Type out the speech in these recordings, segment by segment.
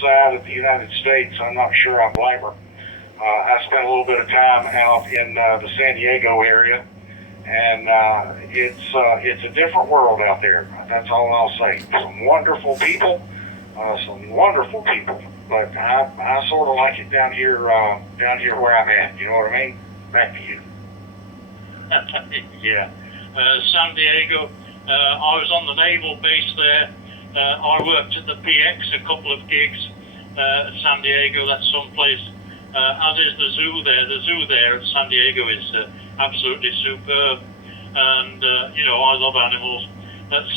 side of the United States, I'm not sure I blame her. I spent a little bit of time out in the San Diego area, and it's a different world out there. That's all I'll say. Some wonderful people, but I sort of like it down here where I'm at. You know what I mean? Back to you. Yeah. San Diego, I was on the naval base there. I worked at the PX, a couple of gigs at San Diego. That's someplace, as is the zoo there. The zoo there at San Diego is absolutely superb. And, I love animals.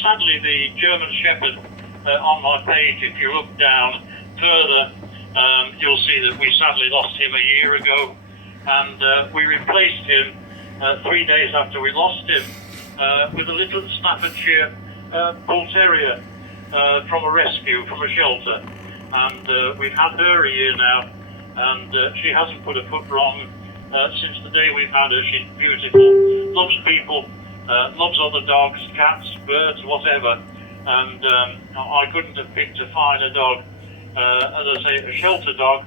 Sadly, the German Shepherd on my page, if you look down further, you'll see that we sadly lost him a year ago. And we replaced him 3 days after we lost him with a little Staffordshire Bull Terrier from a rescue, from a shelter. And we've had her a year now, and she hasn't put a foot wrong since the day we've had her. She's beautiful, loves people, loves other dogs, cats, birds, whatever. And I couldn't have picked a finer dog, as I say, a shelter dog.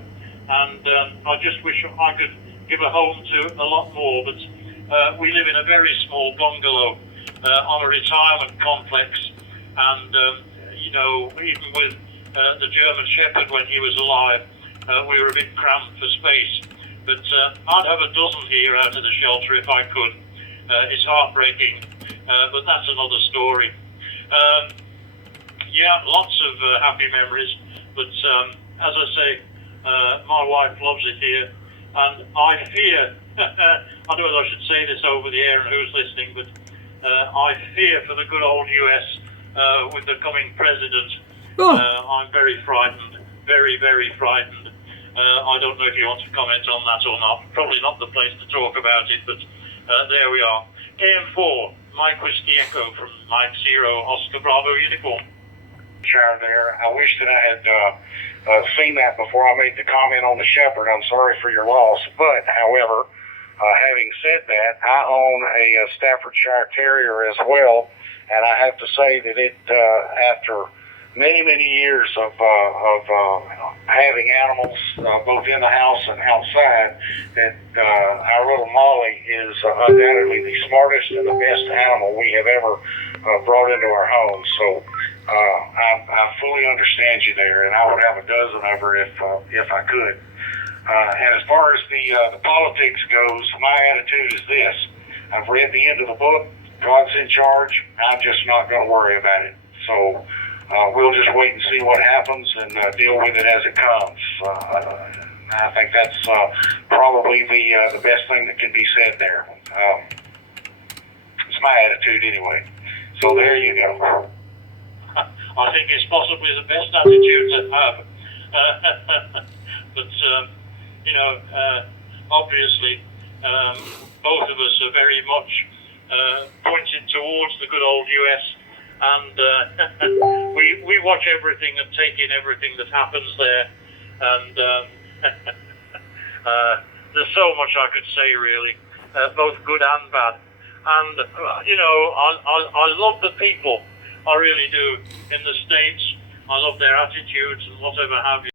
And I just wish I could give a home to a lot more, but we live in a very small bungalow on a retirement complex, and even with the German Shepherd when he was alive, we were a bit cramped for space. But I'd have a dozen here out of the shelter if I could. It's heartbreaking, but that's another story. Lots of happy memories, but as I say, my wife loves it here, and I fear, I don't know whether I should say this over the air and who's listening, but I fear for the good old US with the coming president. I'm very frightened, very, very frightened. I don't know if you want to comment on that or not. Probably not the place to talk about it, but there we are. AM4, Mike Whiskey Echo from Mike Zero, Oscar Bravo Uniform. Chair there. I wish that I had seen that before I made the comment on the Shepherd. I'm sorry for your loss, but however, having said that, I own a Staffordshire Terrier as well, and I have to say that it, after many, many years of having animals both in the house and outside, that our little Molly is undoubtedly the smartest and the best animal we have ever brought into our home. So I fully understand you there, and I would have a dozen of her if I could. And as far as the politics goes, my attitude is this: I've read the end of the book. God's in charge. I'm just not going to worry about it. So we'll just wait and see what happens and deal with it as it comes. I think that's probably the best thing that can be said there. It's my attitude anyway. So there you go. I think it's possibly the best attitude to have. But, obviously, both of us are very much pointed towards the good old US, and we watch everything and take in everything that happens there, and there's so much I could say, really, both good and bad. And, I love the people. I really do. In the States, I love their attitudes and whatever have you.